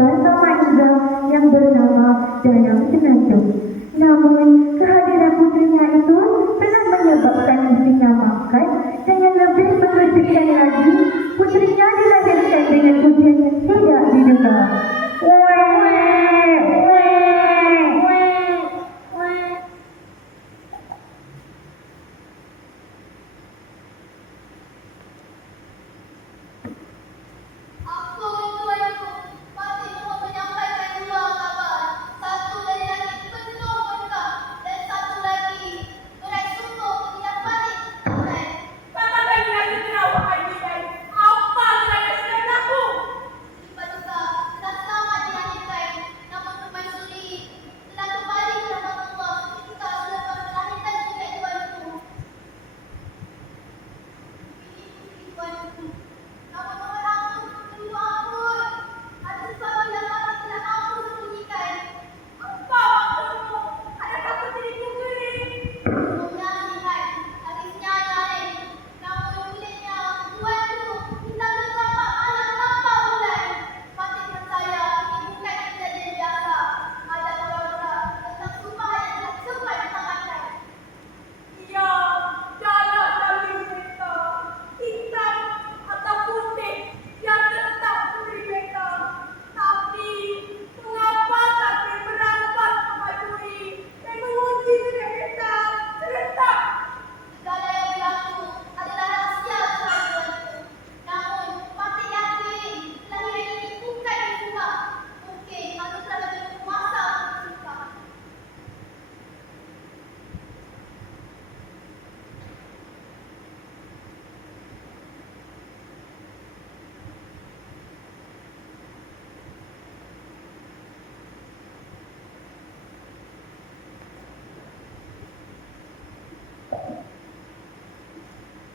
tinggal sama Indra yang bernama Dayang Senandung. Namun, kehadiran putrinya itu telah menyebabkan istrinya makan dan yang lebih mengejutkan lagi, putrinya dilahirkan dengan usia yang tidak diduga.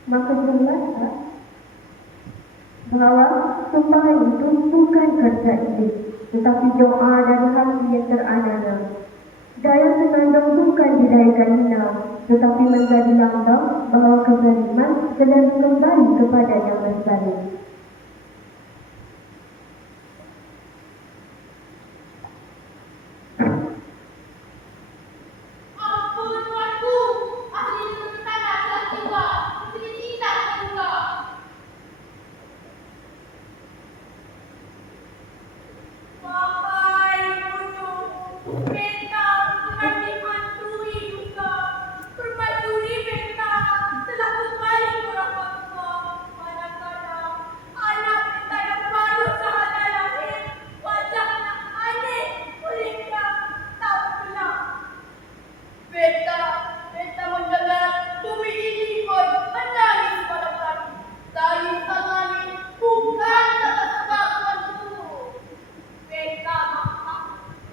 Maka jelaslah bahwa sumpahan itu bukan kerja iblis, tetapi doa dari hati yang teraniaya. Dayang Senandung bukan didaikan hina, tetapi menjadi lambang bahwa kezaliman selalu kembali kepada yang berzalim.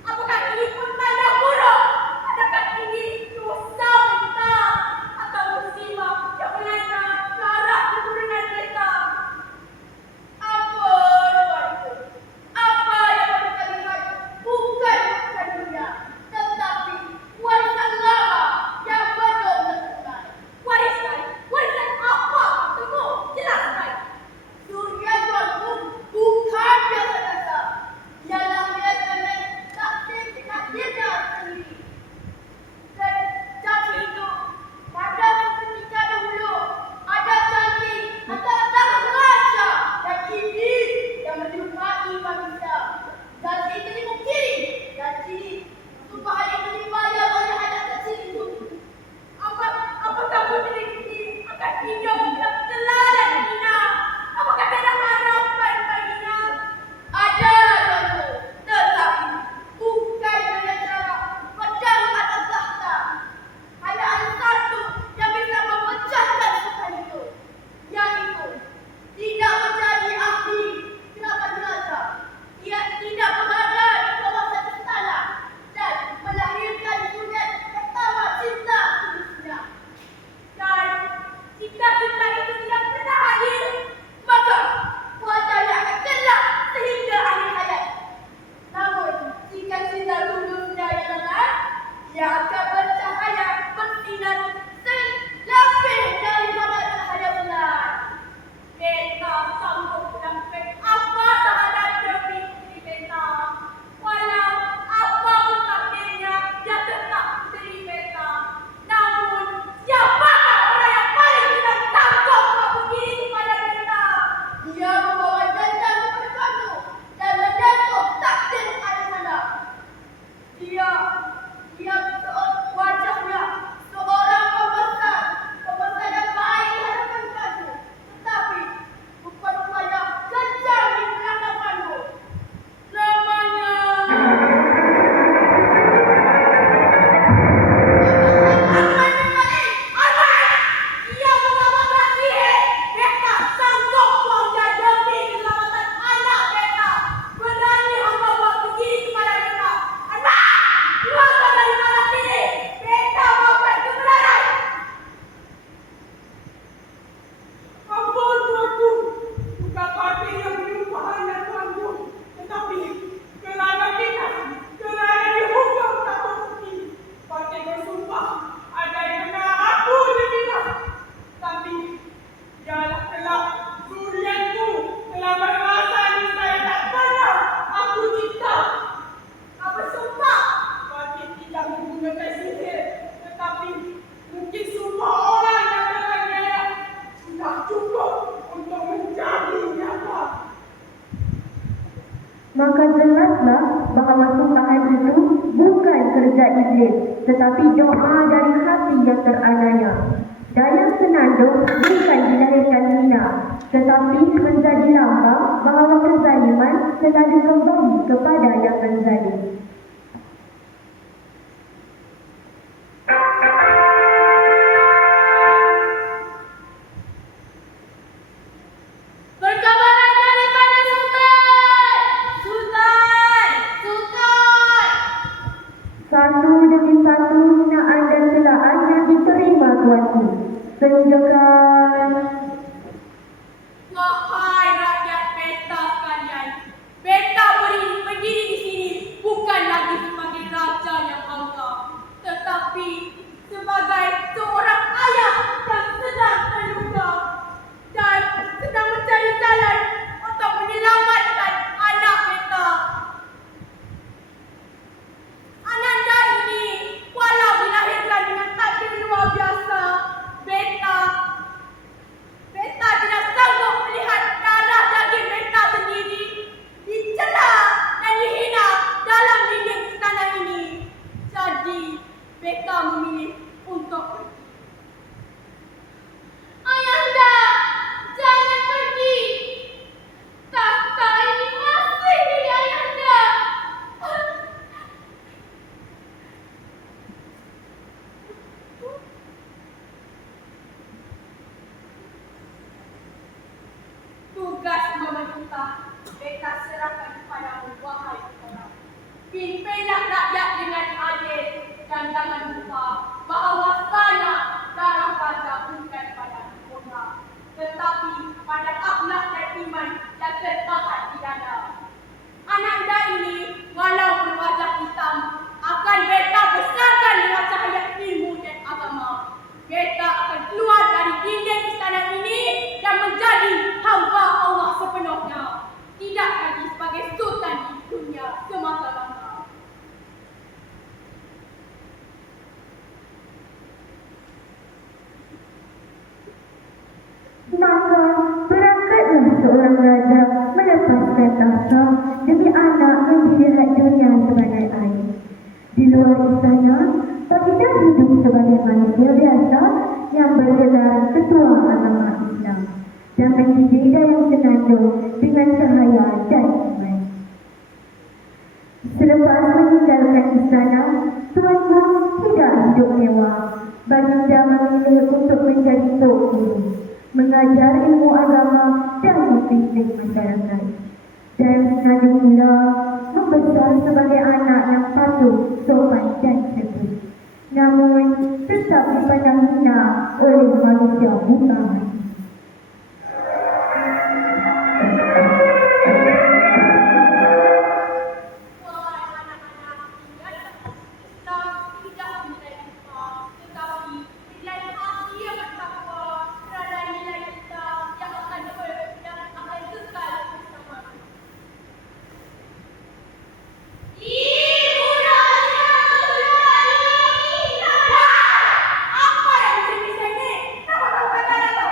Apakah ini pun tanda maka jelaslah bahawa sumpahan itu bukan kerja iblis, tetapi doa dari hati yang teraniaya. Dayang Senandung bukan dilahirkan hina, tetapi menjadi lambang bahawa kezaliman selalu kembali kepada yang menzalim. Satu demi satu hinaan dan celaan yang diterima tuanku, sehinggakan Wahai rakyat Beta sekalian, Beta berdiri di sini bukan lagi sebagai raja yang angka, tetapi sebagai seorang ayah yang sedang terluka dan sedang mencari jalan untuk menyelamatkan anak Beta. Ananda ini walau dilahirkan dengan takdir luar biasa, Beta tidak sanggup melihat darah daging Beta sendiri dicela dan dihina dalam dinding istana ini. Jadi, Beta memilih untuk pergi. Ayahanda, jangan pergi. Tahta ini masih milik Ayahanda. Tugas memerintah Beta serahkan kepadamu, wahai orang. Pimpinlah rakyat dengan adil dan jangan lupa bahawa sana darah raja bukan pada kota, tetapi pada akhlak dan iman yang tertahan di dada. Ananda ini walau berwajah hitam akan Beta besarkan dengan cahaya ilmu dan agama. Beta akan keluar dari dinding istana ini dan menjadi hamba Allah sepenuhnya, tidak lagi sebagai sultan di dunia semata-mata. maka berangkatlah seorang raja melepaskan tahta demi anak yang dilihat dunia sebagai air. Di luar istana, baginda hidup sebagai manusia biasa yang bergelar ketua agama Islam dan mendidik Dayang Senandung dengan cahaya dan iman. Selepas meninggalkan istana, tuanku tidak hidup mewah. Baginda memilih untuk menjadi tok guru, mengajar ilmu agama dan membimbing masyarakat. Dan Senandung pula membesar sebagai anak yang patuh, sopan dan teguh. Namun tetap dipandang hina oleh manusia buta hati. Apa yang bisa disini? Nama kata-kata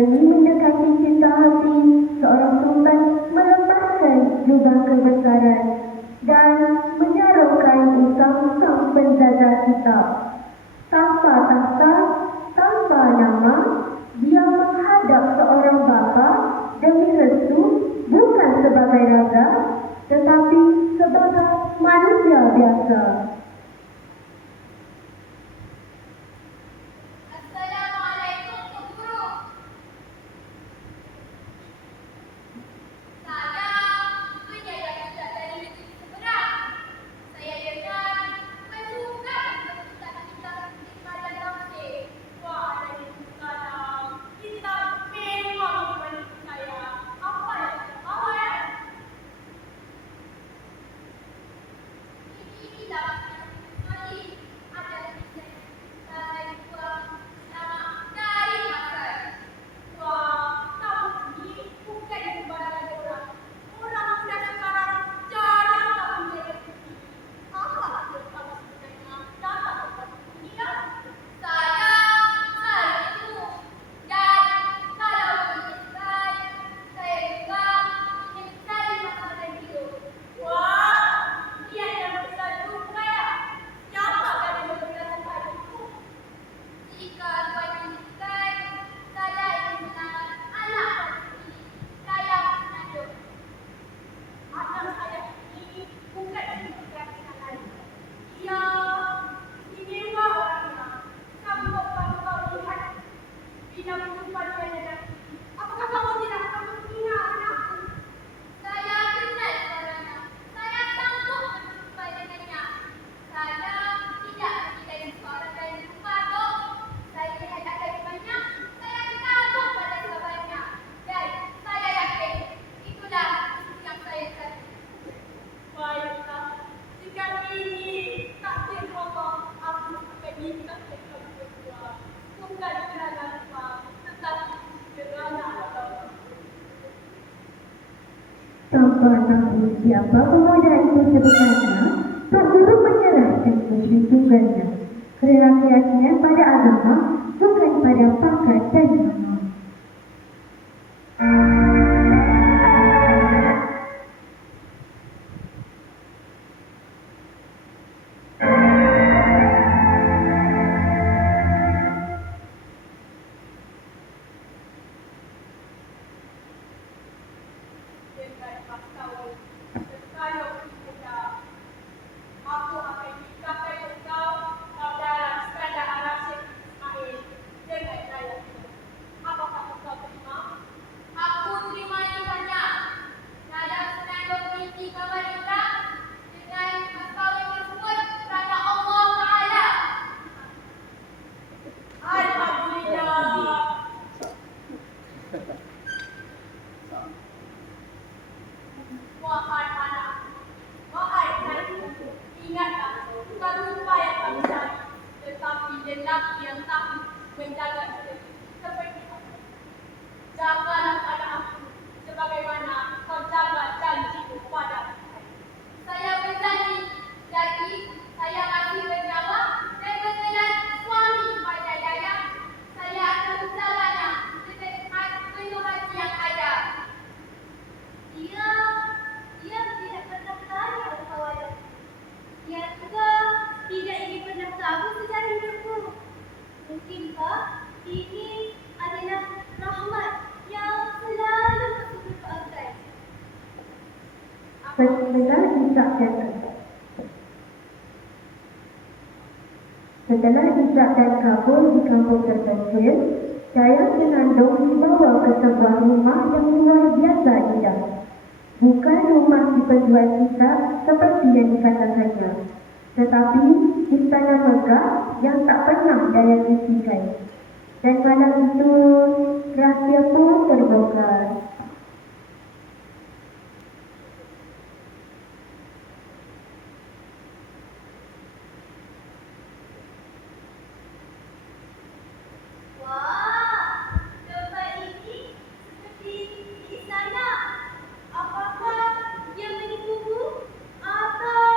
Demi mendekati cinta hati, seorang sultan melepaskan jubah kebesaran dan menyaruh kain hitam sang penjajah kitab. Tanpa tahta, tanpa nama, dia menghadap seorang bapa demi restu, bukan sebagai raja, tetapi sebagai manusia biasa. Assalamualaikum, Tuk Guru. Saya penjaga kitab dari negeri seberang. Saya dengar mensuka kitab-kitab di Padang Tafsir. Waalaikumsalam. Kitab memang menurut saya. Apa yang kita bawa ya? Ini kitab yang ada di saya buat nama dari Masar. Wah, kamu ini bukan sembarangan orang. Orang muda sekarang jarang tak menjaga diri. Apa yang kamu sebenarnya datang ke dunia? Saya itu. Dan kalau menyesal, saya juga ingin cari masalah hidup. Wah, dia yang besar juga ya. Siapa yang memberikan itu? Jika buat menyesal, saya ingin menanam anak ini. Saya menanam. Anak saya ini bukan diperhatikan lagi. Dia istimewa orangnya. Kamu baru lihat bina perempuannya nanti. Apakah kamu tidak akan membina anakku? Saya kenal orangnya. Saya sanggup berjumpa dengannya. Saya tidak mencintai seorang dari rumah kok. Saya lihat ada di banyak. Saya kagum pada sahabatnya. Dan saya yakin itulah yang saya cari. Baiklah, jika ini takdir Allah, aku akan minta kamu berdua. Bukan kerana apa, tetapi kerana Allah. Tanpa tahu siapa pemuda itu sebenarnya, Tok Guru menyerahkan perhitungannya kerana keyakinan pada agama, bukan pada pangkat dan nama. Dengan mas kawin, sekalian kita, aku akan mencapai engkau dalam skala Arasyid Ismail dengan daya itu. Apakah engkau terima? Aku terima ini banyak. Dalam senandung mimpi wanita dengan mas kawin tersebut kerana Allah Ta'ala. Alhamdulillah. Wahai anak, wahai anakku, ingatlah, bukan rupa yang kami cari, tetapi lelaki yang tahu menjaga diri seperti aku. Jagalah pada aku, sebagaimana kau jaga janjimu pada saya. Saya berjanji, jadi saya masih bernyawa dan berkenan suami pada Dayang. Saya akan menjaganya dengan penuh hati yang ada. Dia tidak pernah tanya kepada. Dia juga tidak ingin pernah tahu sejarah hidupku. Mungkinkah ini adalah rahmat yang selalu aku berdoakan? Setelah Ishak dan kabul di kampung terpencil, Dayang Senandung dibawa ke sebuah rumah yang luar biasa indah. Bukan rumah si penjual kitab seperti yang dikatakannya, tetapi istana megah yang tak pernah Dayang impikan. Dan malam itu, rahsia pun terbongkar. Wah, tempat ini seperti di istana. Apakah dia menipuku atau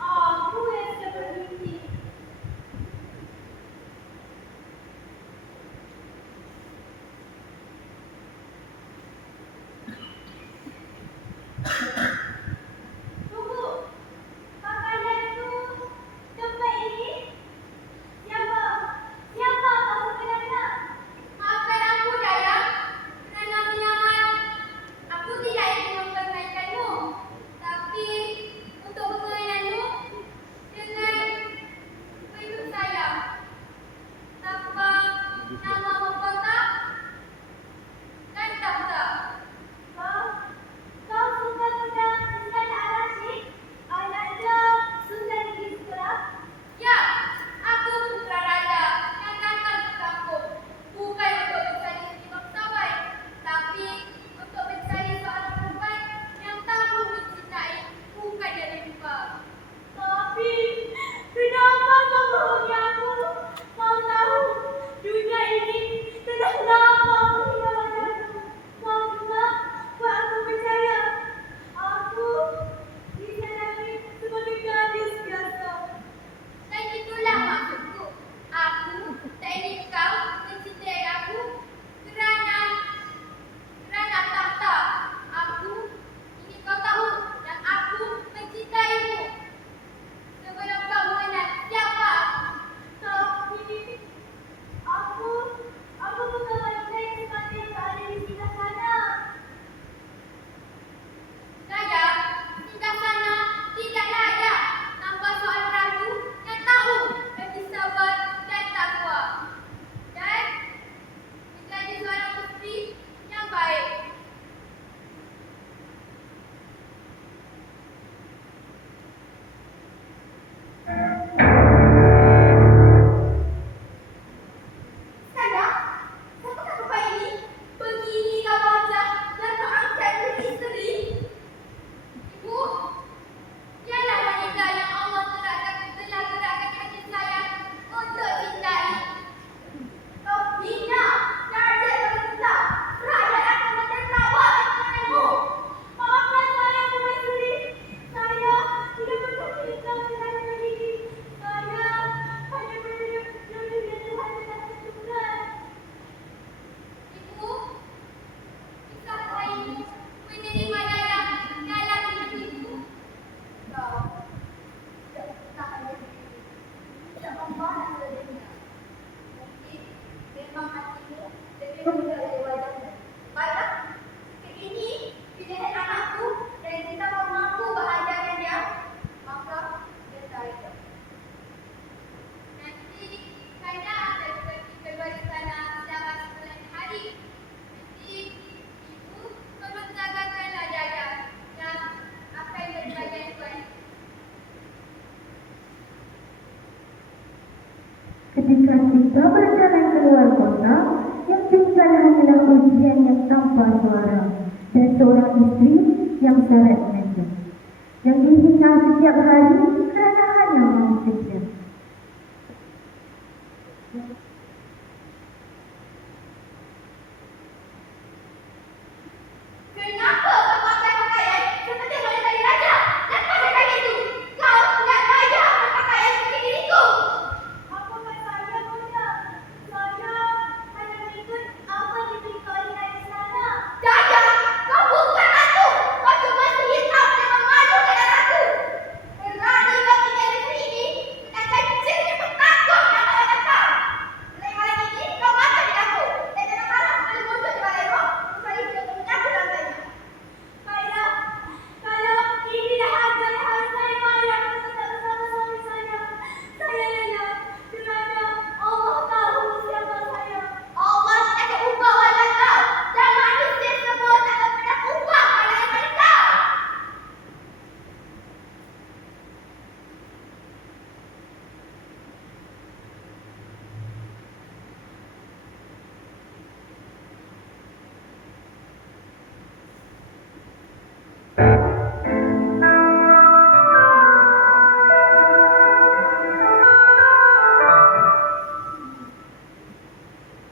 aku yang sedang bermimpi? Ketika kita berjalan keluar kota, yang tinggal hanyalah ujian yang tanpa suara dan seorang istri yang seret meja, yang dihina setiap hari kerana hanya mahu kerja. Kenapa kau pakai pakaian seperti wanita diraja? Lepaskan itu! Kau tidak layak berpakaian seperti diriku! Apa kata saya, Bunda? Saya hanya mengikut apa yang diberitahu oleh istana. Daya! Kau bukan ratu! Kau cuma sehitam dan memalukan aku! Berani kau tinggal di sini, kita akan jadi petakut nama kau! Selain malam ini, kau makan di aku! Dan jangan harap boleh muncul di balai roh, kecuali jika kau menyatu lantainya. Kalau inilah harga yang harus saya bayar untuk tetap bersama suami saya rela kerana Allah tahu siapa saya. Allah tidak akan ubah wajah kau dan manusia semua tak akan pernah ubah pandangan pada kau.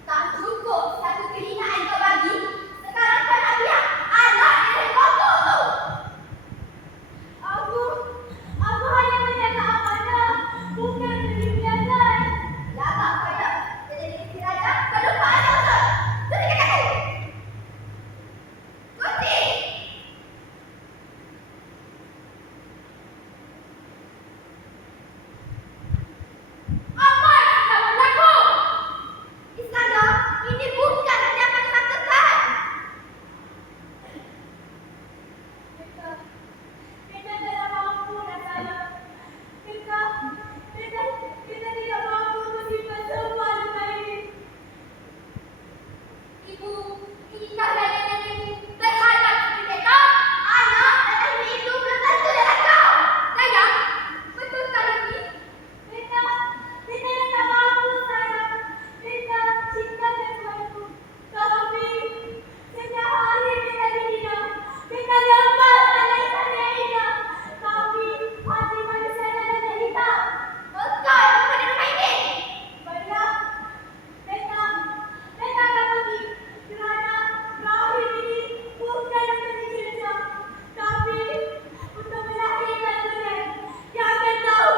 Tak cukup satu kehinaan kau bagi. Sekarang kau nak biar anak yang kotor tu. Aku hanya menjaga amanah, bukan menimbiakan. Lagak saya, jadi istri raja, kau lupa ada usul. Tunjukkan aku. Kunci! Apa yang kau berlaku? Istana, ini bukan yang akan disangkakan. Kita tidak mampu dan saya. Kita tidak mampu mensimpan semua luka ini. Ibu, inikah layanan ibu terhadap istri kau? Anak dan istri itu belum tentu adalah kau. Sayang, betulkah ini? Kita tak mampu sayang. Kita cinta dan suamiku. Tapi setiap hari kita dihina. Kita lemah dengan saya indah. Tapi hati manusia adalah hitam. Engkau yang bukan di rumah ini. Baiklah. Beta akan pergi kerana rahim ini bukan untuk dicerca, tapi untuk melahirkan kalian yang akan tahu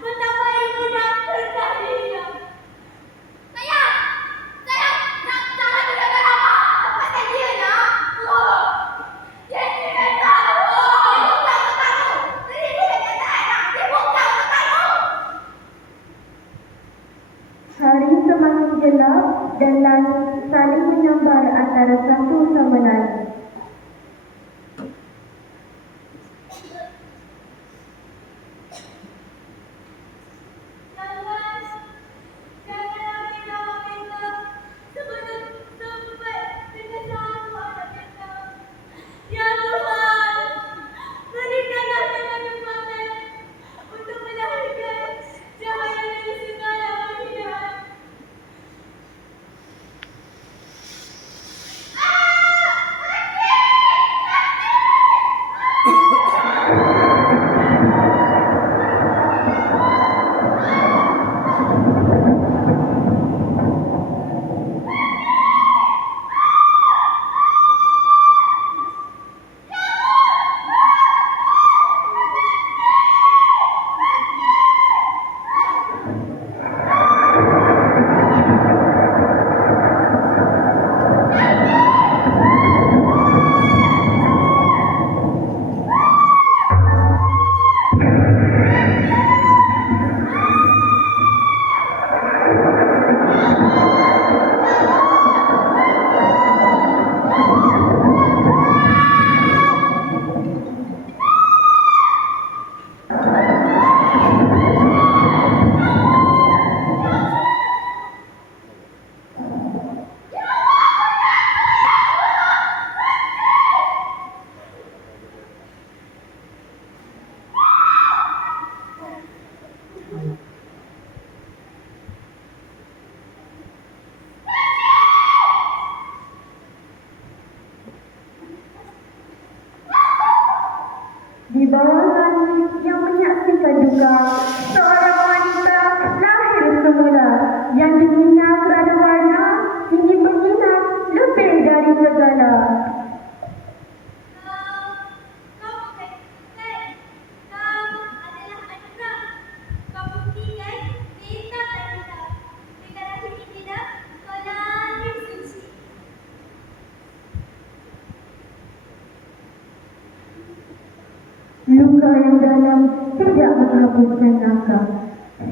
betapa ibunya rendah dirinya. Sayang, jangan mendengar apa lepaskan dia nak. Dia tidak tahu. Dia bukan untuk kamu. Seribu kenyataan nak. Dia bukan untuk kamu. Hari semakin gelap dan langit saling menyambar antara satu sama lain. Jangan ambil nyawa kita sebelum sempat dengan anak kita. Ya Tuhan, berikanlah kita kekuatan untuk melahirkan cahaya dari segala penghinaan. Berhenti! duka yang dalam tidak menghapuskan langkah.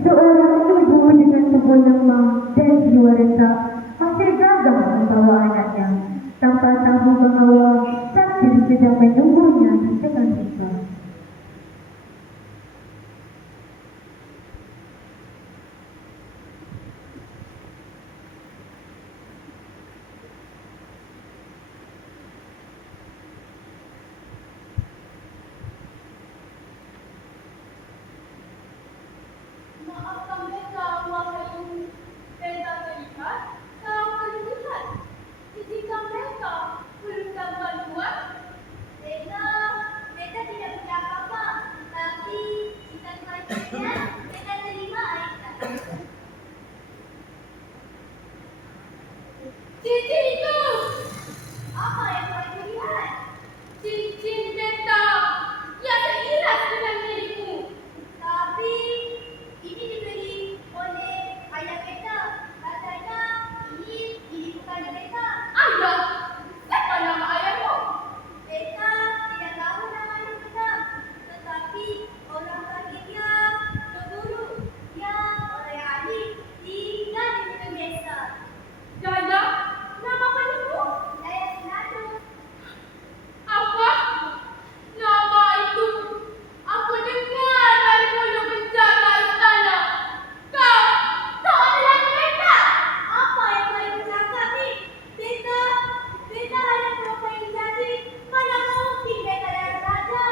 Seorang ibu dengan tubuh lemah dan jiwa retak masih gagah membawa anaknya, tanpa tahu bahawa takdir sedang menunggunya di tengah duka. Maafkan mereka, wahai benda melihat, kau melihat. Izinkan mereka perlukan bantuan. Benda tidak punya apa-apa, tapi jika kematiannya, benda terima airnya. Cincin itu! Apa yang kau lihat? Cincin benda yang seiras dengan dirimu. Tapi ini diberi oleh ayah beta. Katanya ini bukan beta. Ayah? Siapa nama ayahmu? Beta tidak tahu nama beta. Tetapi orang panggil dia Toguru. Dia orang yang ahli tinggal di hutan desa. Daya? Nama penuhmu? Daya Sinadu. Apa? Nama itu aku dengar dari mulut penjaga istana. Kau adalah beta. Apa yang kau bercakap ni? Beta hanya pura-pura jadi. Mana mungkin beta adalah raja?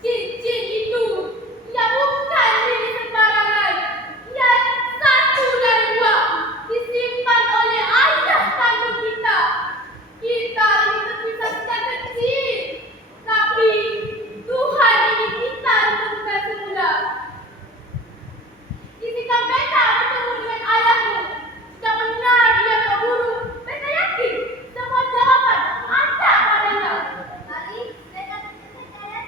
Cincin itu, ia bukan milik sembarangan. Ia satu dan dua, disimpan oleh ayah kandung kita. Kita ini terpisah sejak kecil. Tapi Tuhan ini kita ditemukan semula. Izinkan beta bertemu dengan ayahmu. Jika benar dia Tok Guru, beta yakin semua jawapan ada padanya. Mari, beta selesaikan.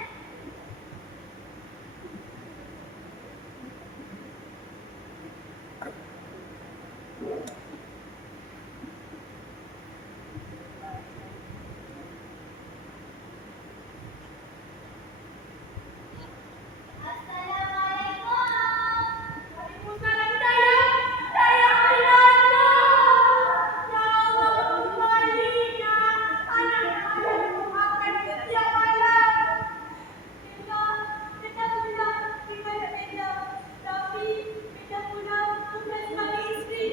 Assalamualaikum. Waalaikumsalam Daya. Daya ayahnya. Ya Allah, kembalinya. Anak-anak akan setiap malam. Beta pulang dengan beta. Tapi beta pulang bukan sebagai isteri.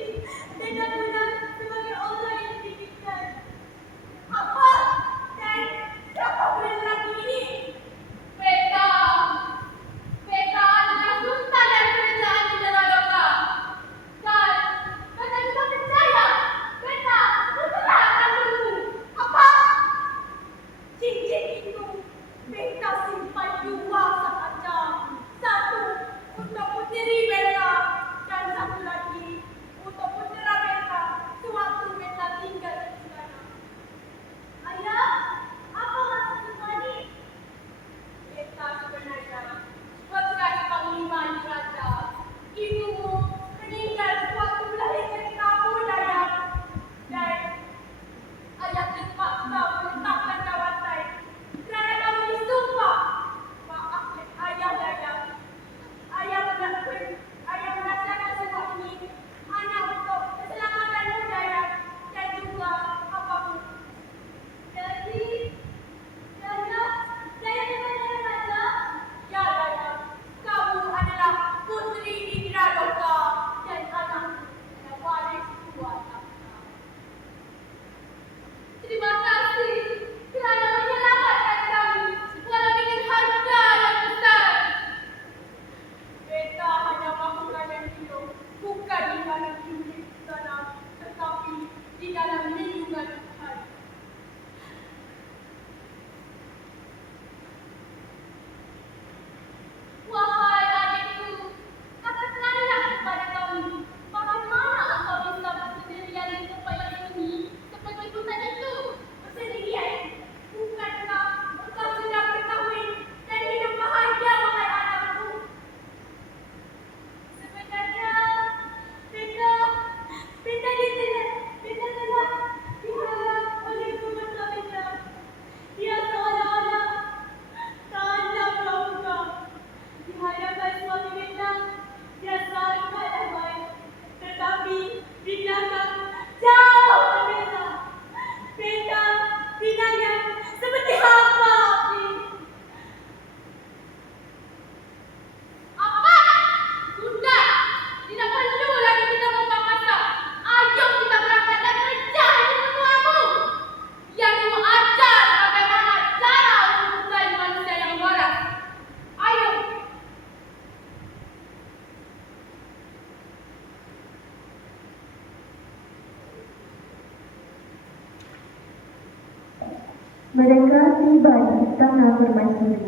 Mereka tiba di istana permaisuri.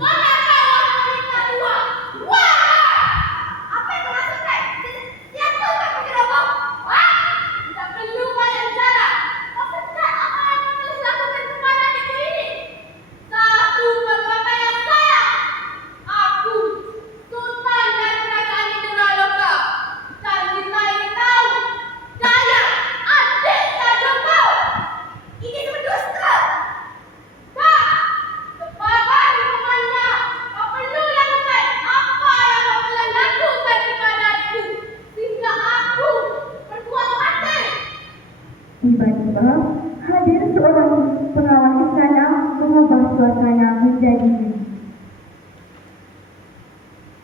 Mana kau wanita tua? Wah! Apa yang kau maksudkan? Siapa kau bergerak? Wah! Tidak perlu banyak bicara. Kau sedang apa yang kau telah lakukan kepada adikku ini? Satu perbuatan yang salah. Aku, Sultan dari Kerajaan Indra-Loka, dan kita ini tahu daya adiknya Joko. Ini semua dusta. Tak, sebagai hukumannya, kau perlu lakukan apa yang kau telah lakukan kepada adikku, sehingga aku berpuas hati. Tiba-tiba hadir seorang pengawal istana mengubah suasana menjadi hening.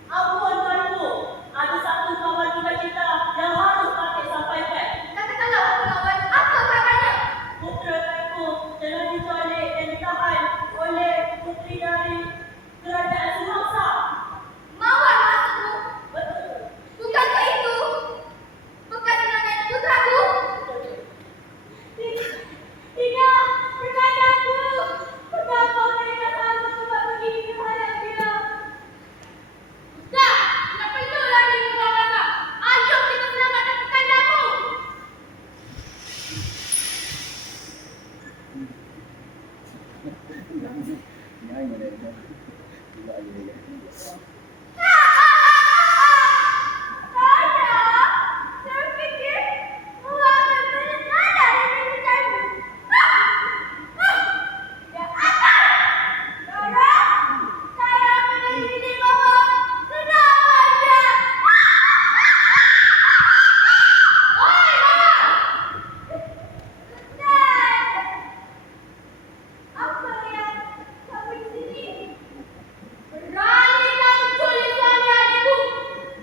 Ampun tuanku, ada satu kawan cita-cita yang harus Patih sampaikan. Katakanlah pengawal, apa kabarnya? Putera tuanku telah diculik dan ditahan oleh puteri dari kerajaan Sumangsa. Mawar maksudmu? Betul. Bukankah itu bekas tunangan putraku? Tidak, perkataanku. Kenapa mereka selalu buat begini terhadap dia? Sudah, tidak perlu lagi berkata. Ayo kita selamatkan kandamu. Saya pikir akan benar-benar dari pikiranmu. Tidak akan. Sekarang saya menjadi bahwa sudah saja. Oi, Mama! Sudah. Apa yang kamu di sini? Berani kamu culik suami adikku?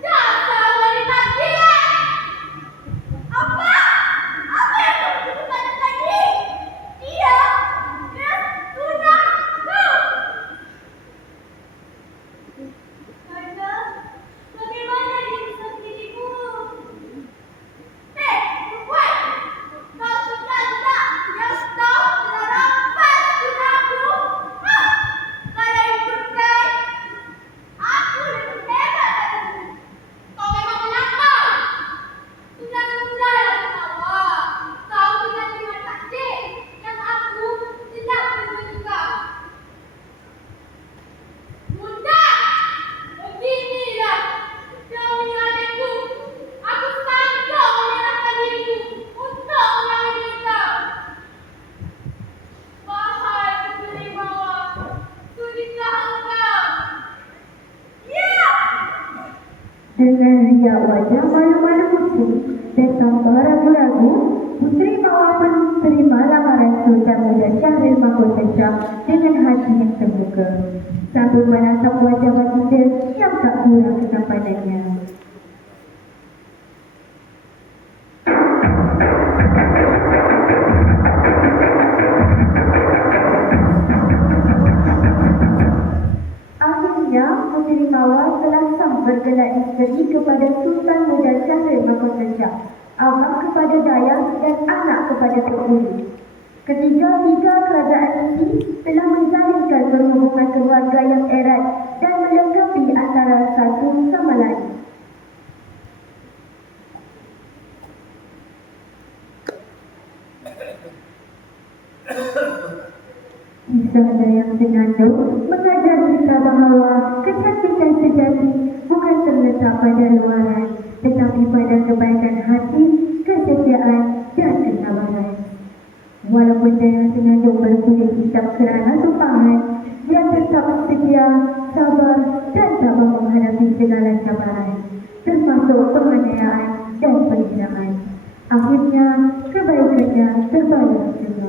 Dasar wanita gila! Apa? Apa yang kamu sebutkan tadi? Dia tunanganku. Karena bagaimana dia bisa dirimu? Perempuan! Kau sudah yang tahu telah rampas tunanganku? Kalau ikutkan, aku lebih hebat darimu. Kau memang melangkau. Sudah Hawa. Kau tidak terima takdir yang aku tidak terima juga. Bunda, beginilah demi adikku. Aku sanggup menyerahkan diriku untuk mengambil kau. Wahai puteri mawar, sudikah engkau? Ya! Dengan riak wajah malu-malu muncul dan tanpa ragu-ragu, Puteri Mawar pun terima lamaran Sultan Muda Syahril Mahkota Shah dengan hati yang terbuka, sambil menatap wajah baginda yang tak kurang ketampadannya. Akhirnya, Puteri Mawar telah sah bergelar isteri kepada Sultan Muda Syahril Mahkota Shah, abang kepada Dayang dan anak kepada Tok Guru. Ketiga-tiga kerajaan ini telah menjalinkan perhubungan keluarga yang erat dan melengkapi antara satu sama lain. Kisah Dayang Senandung mengajar kita bahawa kecantikan sejati bukan terletak pada luaran, tetapi pada kebaikan hati, kesetiaan dan kesabaran. Walaupun Dayang Senandung berkulit hitam kerana tumpahan, dia tetap setia, sabar dan tabah menghadapi segala cabaran, termasuk penganiayaan dan penghinaan. Akhirnya, kebaikannya terbalas juga.